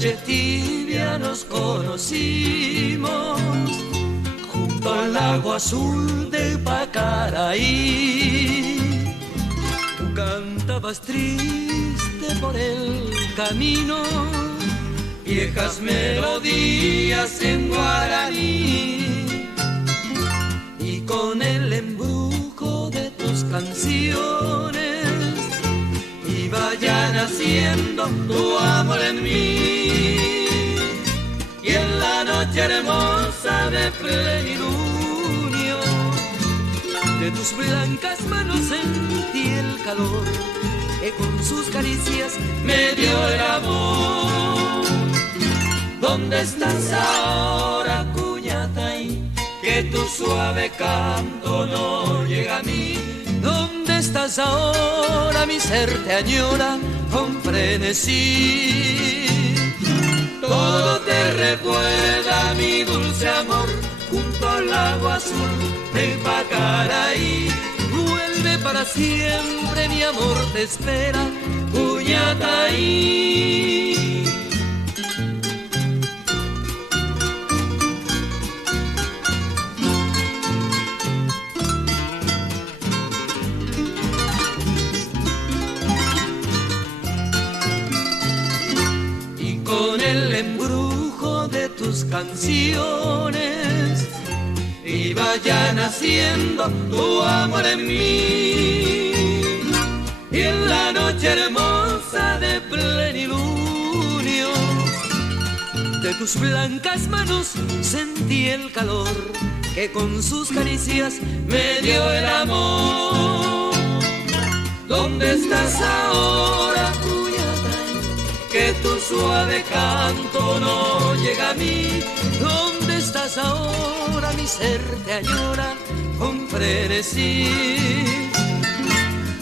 noche tibia nos conocimos, junto al lago azul de Pacaraí. Tú cantabas triste por el camino, viejas melodías en guaraní, y con el embrujo de tus canciones iba ya naciendo tu amor en mí. Y en la noche hermosa de plenilunio de tus blancas manos sentí el calor que con sus caricias me dio el amor. ¿Dónde estás ahora, Cuñatay? Que tu suave canto no llega a mí. ¿Dónde estás ahora? Mi ser te añora con frenesí. Todo te recuerda, mi dulce amor, junto al agua azul del Pacaraí. Vuelve para siempre, mi amor te espera, Cuñatay. Canciones iba ya naciendo tu amor en mí, y en la noche hermosa de plenilunio de tus blancas manos sentí el calor que con sus caricias me dio el amor. ¿Dónde estás ahora, que tu suave canto no llega a mí? ¿Dónde estás ahora? Mi ser te añora con frenesí.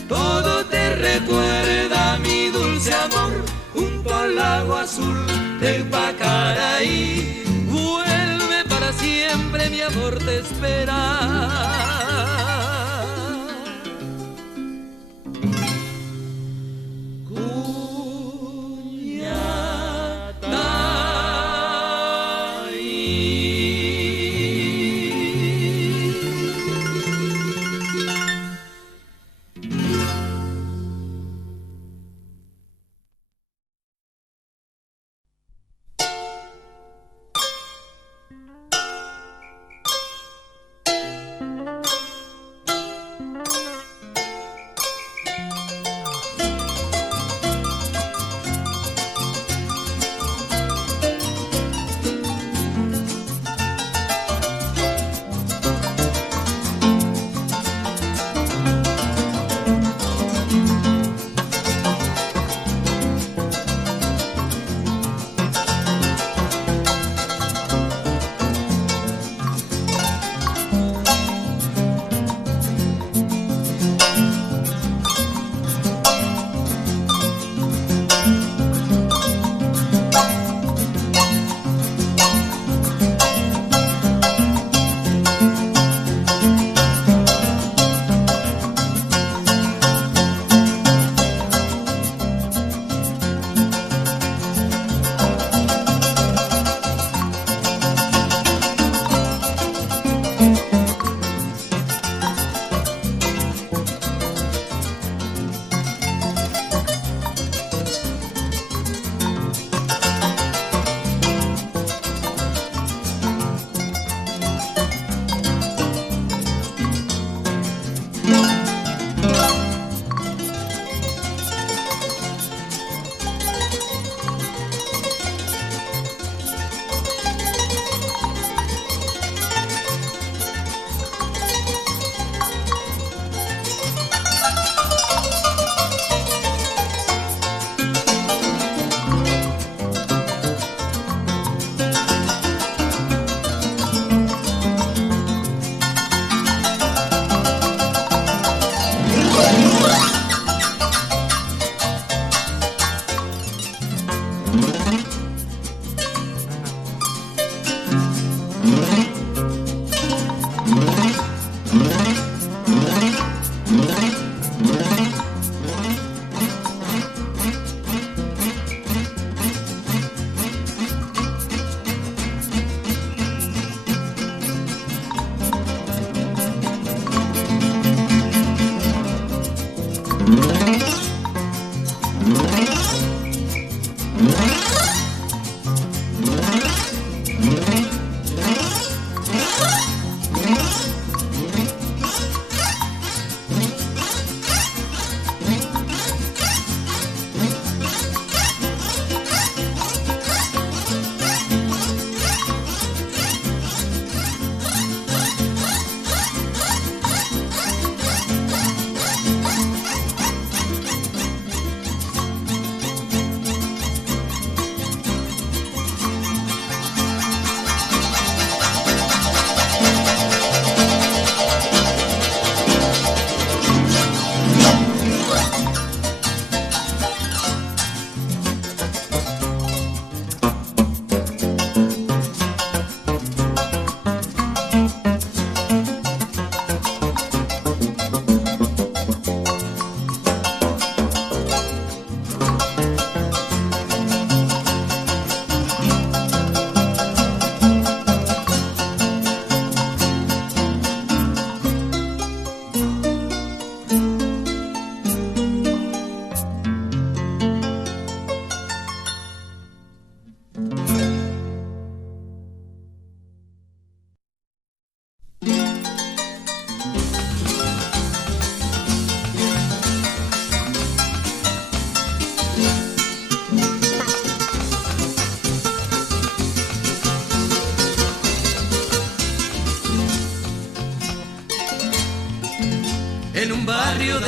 Todo te recuerda, mi dulce amor, junto al lago azul del Pacaraí. Vuelve para siempre, mi amor te espera.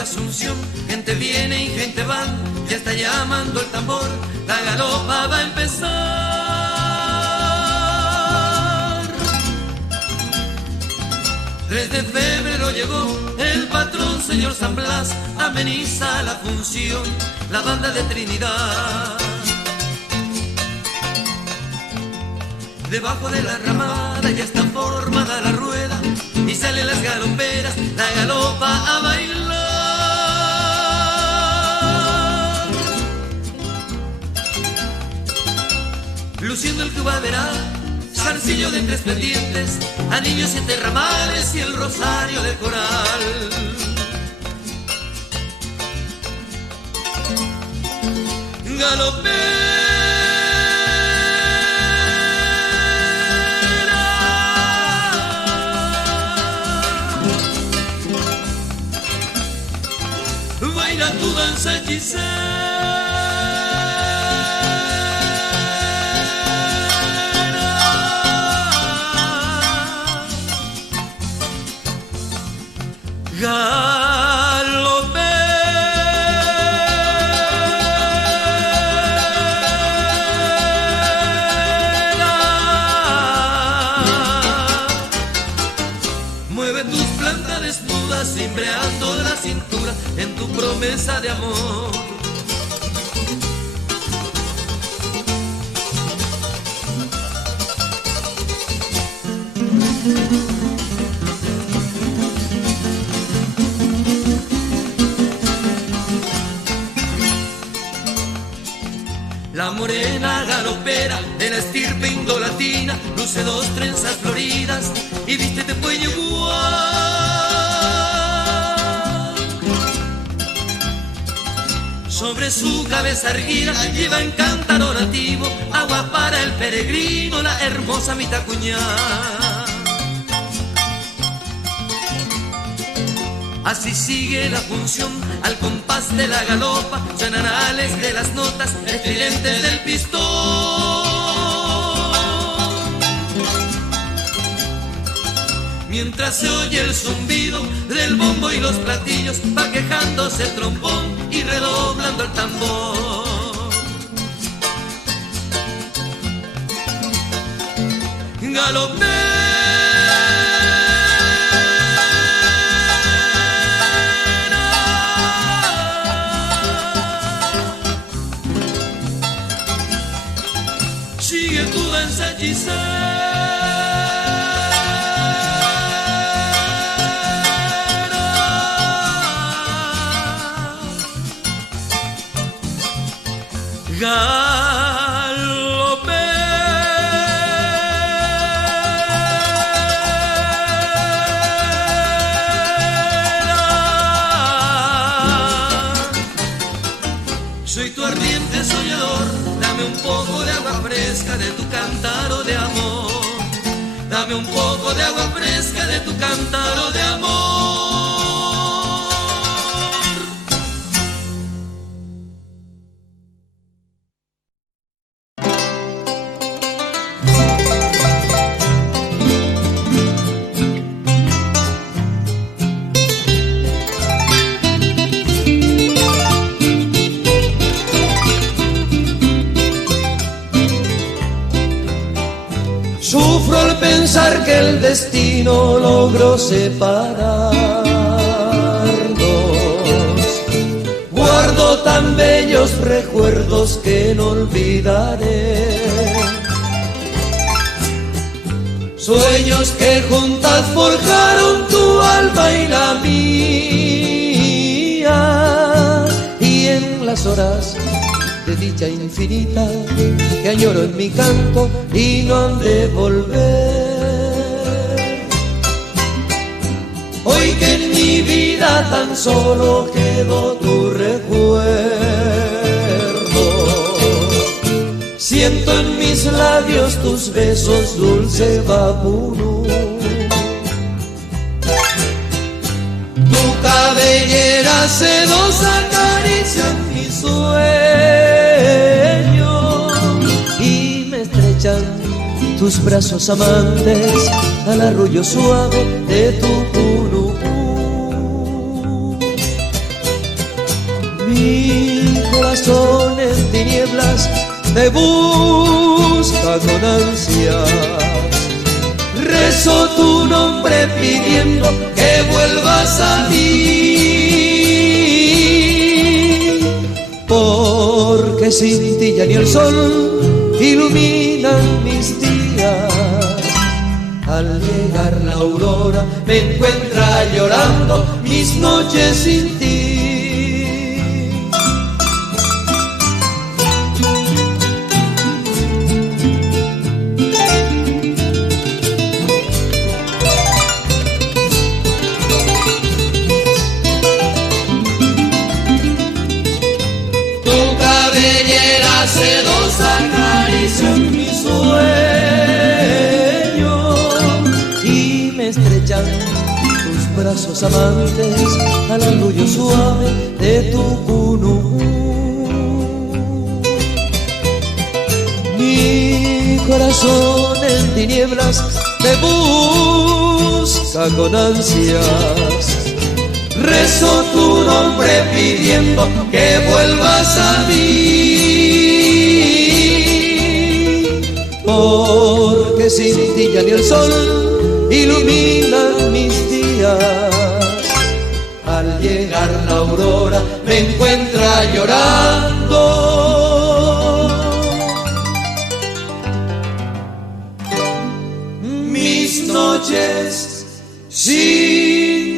Asunción, gente viene y gente va, ya está llamando el tambor, la galopa va a empezar. 3 de febrero llegó el patrón señor San Blas, ameniza la función, la banda de Trinidad. Debajo de la ramada ya está formada la rueda y salen las galoperas, la galopa a bailar. Luciendo el cubaverá, zarcillo de 3 pendientes, anillos en derramales y el rosario de coral. Galopera, baila tu danza hechicera. Mueve tus plantas desnudas, cimbreando la cintura en tu promesa de amor. La morena galopera de la estirpe indolatina luce 2 trenzas floridas y viste de cuello igual. Sobre su cabeza erguida lleva en cántaro nativo agua para el peregrino, la hermosa Mitacuñá. Así sigue la función, al compás de la galopa, sonarales de las notas, estridentes del pistón. Mientras se oye el zumbido del bombo y los platillos, va quejándose el trombón y redoblando el tambor. Galopera, sigue tu danza hechicera. dame un poco de agua fresca de tu cántaro de amor. Sufro al pensar que el destino logró separarnos. Guardo tan bellos recuerdos que no olvidaré. Sueños que juntas forjaron tu alma y la mía. Y en las horas de dicha infinita que añoro en mi canto y no han de volver. Hoy que en mi vida tan solo quedó tu recuerdo, siento en mis labios tus besos, dulce Baburu. Tu cabellera sedosa acaricia mis sueños y me estrechan tus brazos amantes al arrullo suave de tu cunu. Mi corazón en tinieblas te busca con ansias. Rezo tu nombre pidiendo que vuelvas a mí, porque sin ti ya ni el sol iluminan mis días. Al llegar la aurora me encuentra llorando mis noches sin ti. Sedosa acaricia mis sueños y me estrechan tus brazos amantes al arrullo suave de tu cunu. Mi corazón en tinieblas te busca con ansias. Rezo tu nombre pidiendo que vuelvas a mí, porque sin ti ya ni el sol iluminan mis días. Al llegar la aurora me encuentra llorando mis noches sin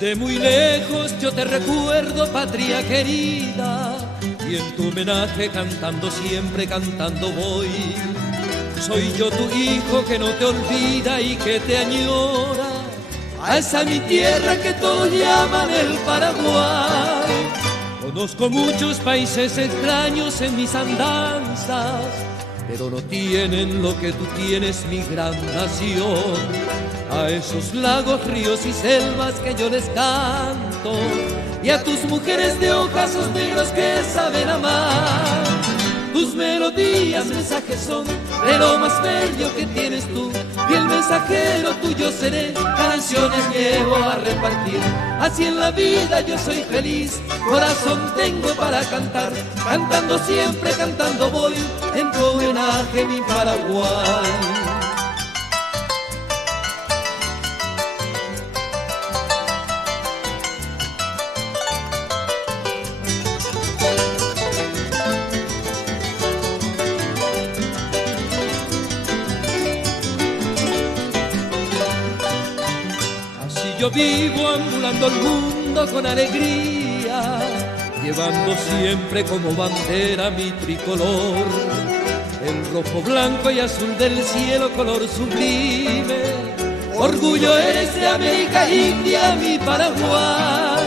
De muy lejos yo te recuerdo, patria querida, y en tu homenaje cantando siempre, cantando voy. Soy yo tu hijo que no te olvida y que te añora, a esa mi tierra que todos llaman el Paraguay. Conozco muchos países extraños en mis andanzas, pero no tienen lo que tú tienes, mi gran nación. A esos lagos, ríos y selvas que yo les canto, y a tus mujeres de ojos negros que saben amar. Tus melodías, mensajes son de lo más bello que tienes tú, y el mensajero tuyo seré, canciones llevo a repartir. Así en la vida yo soy feliz, corazón tengo para cantar, cantando siempre, cantando voy, en tu homenaje mi Paraguay. Yo vivo ambulando el mundo con alegría, llevando siempre como bandera mi tricolor, el rojo, blanco y azul del cielo, color sublime. Orgullo eres de América India, mi Paraguay.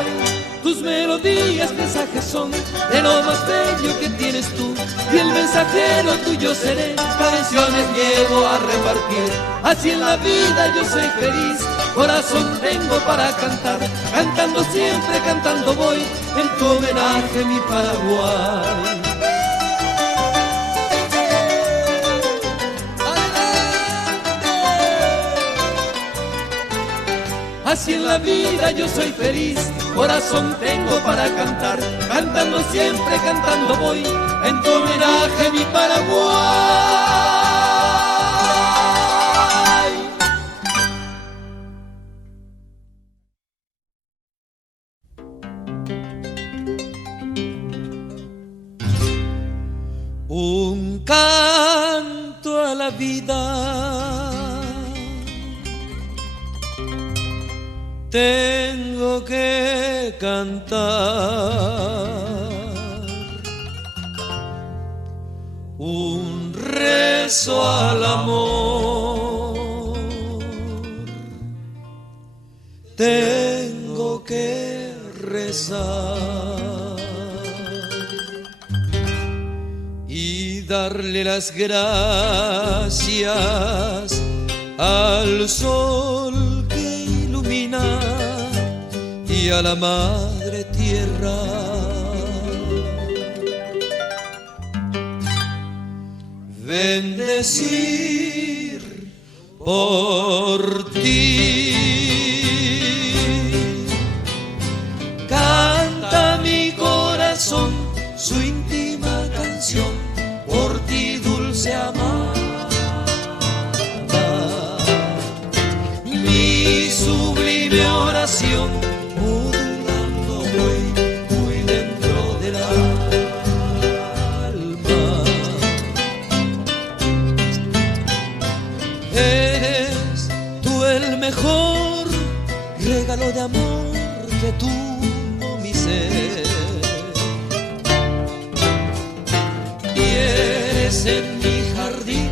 Tus melodías, mensajes son de lo más bello que tienes tú, y el mensajero tuyo seré. Canciones llevo a repartir, así en la vida yo soy feliz. Corazón tengo para cantar, cantando siempre, cantando voy, en tu homenaje mi Paraguay. Así en la vida yo soy feliz, corazón tengo para cantar, cantando siempre, cantando voy, en tu homenaje mi Paraguay. Un canto a la vida tengo que cantar, un rezo al amor tengo que rezar, y darle las gracias al sol que ilumina y a la madre tierra. Bendecir por ti. Canta mi corazón su íntima canción por ti, dulce amada. Mi sublime oración muy dentro del alma. Eres tú el mejor regalo de amor que tuvo mi ser, y eres en mi jardín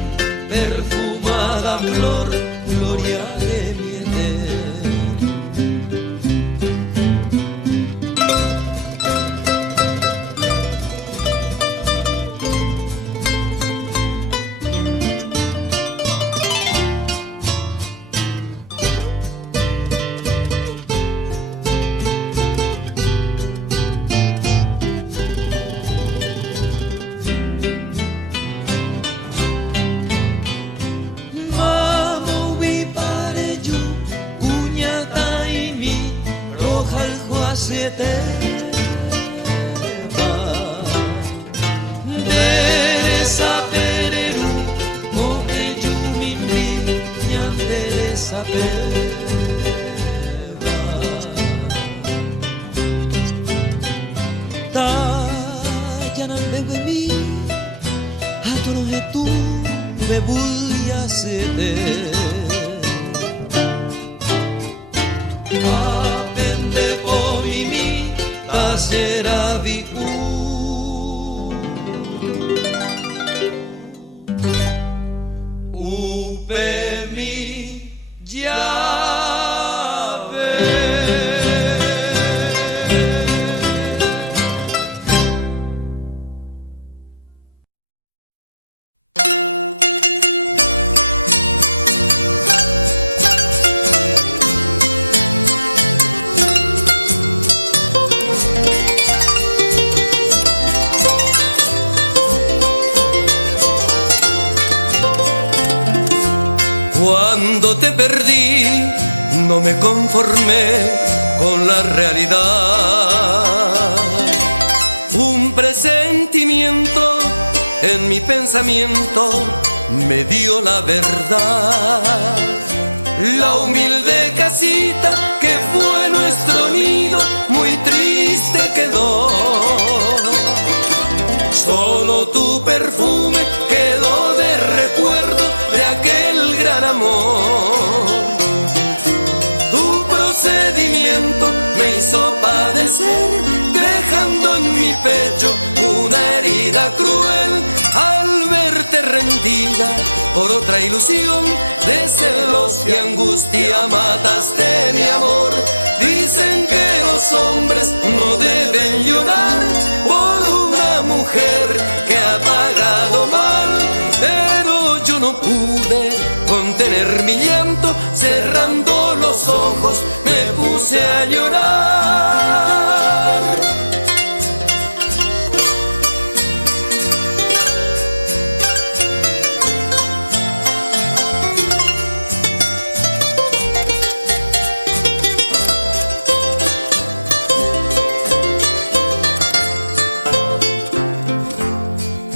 perfumada flor, gloria de mi eterno. Cuando te perdí no me conformé con la realidad. Un presentimiento en mi pensamiento me dio la verdad. La humilde casita que fue nuestro nido muy triste quedó. Solo tu perfume quedó de recuerdo de aquel gran amor. Tu procedimiento me hizo padecer, dejando en mi pecho una herida cruel al verte rendida por otra ilusión de celos y angustia. Mataste mi amor. Dicen que los hombres no deben llorar por una mujer que ha pagado mal, pero yo no pude contener mi llanto. Cerrando los ojos me puse a llorar.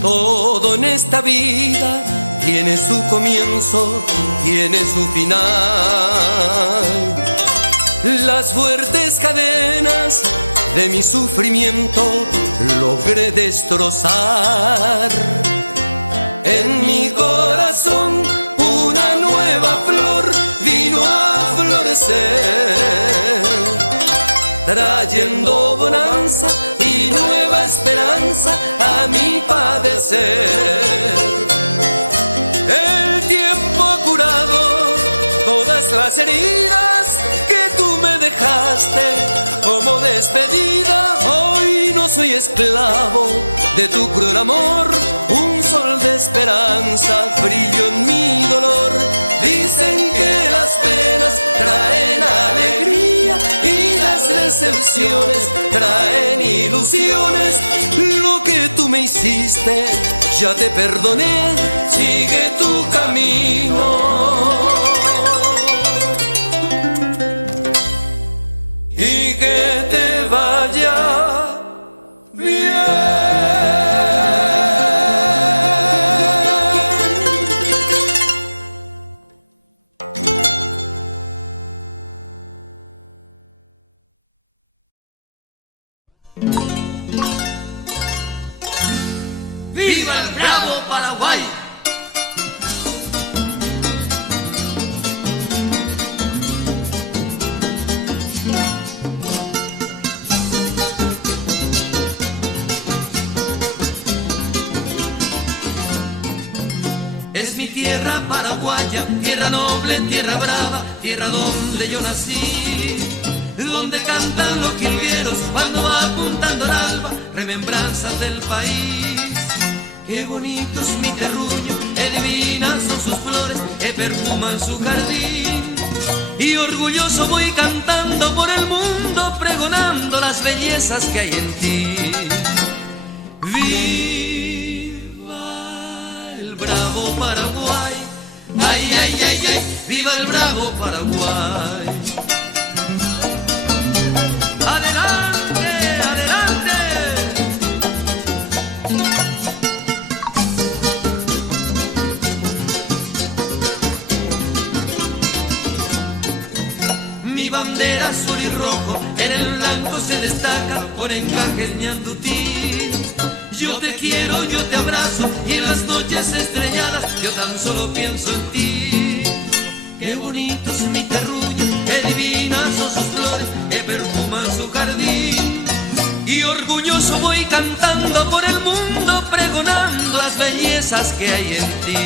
Todo en esta vida tiene su comienzo, tiene su final. Las fuertes cadenas de mi sufrimiento logré destrozar. En mi corazón una nueva flor vino a florecer, trayendo bonanza y nueva esperanza a mi padecer. El tiempo ha curado todas las heridas que tú me dejaste como despedida. Hoy no soy esclavo de tu cruel amor, un sol de esperanza brilló en mi dolor. Dicen que las penas traen alegría y las decepciones traen ilusiones. Lo que tú me hiciste ya te perdoné, sigue tu camino y que te vaya bien. ¡Viva el bravo Paraguay! Es mi tierra paraguaya, tierra noble, tierra brava, tierra donde yo nací, donde cantan los jilgueros cuando va apuntando el alba, remembranzas del país. Qué bonito es mi terruño, qué divinas son sus flores, que perfuman su jardín. Y orgulloso voy cantando por el mundo, pregonando las bellezas que hay en ti. ¡Viva el bravo Paraguay! ¡Ay, ay, ay, ay! ¡Viva el bravo Paraguay! ¡Adelante, adelante! Mi bandera azul y rojo en el blanco se destaca por encajes mi andutí. Yo te quiero, yo te abrazo y en las noches estrelladas yo tan solo pienso en ti. Qué bonito es mi terruño, qué divinas son sus flores que perfuman su jardín. Y orgulloso voy cantando por el mundo pregonando las bellezas que hay en ti.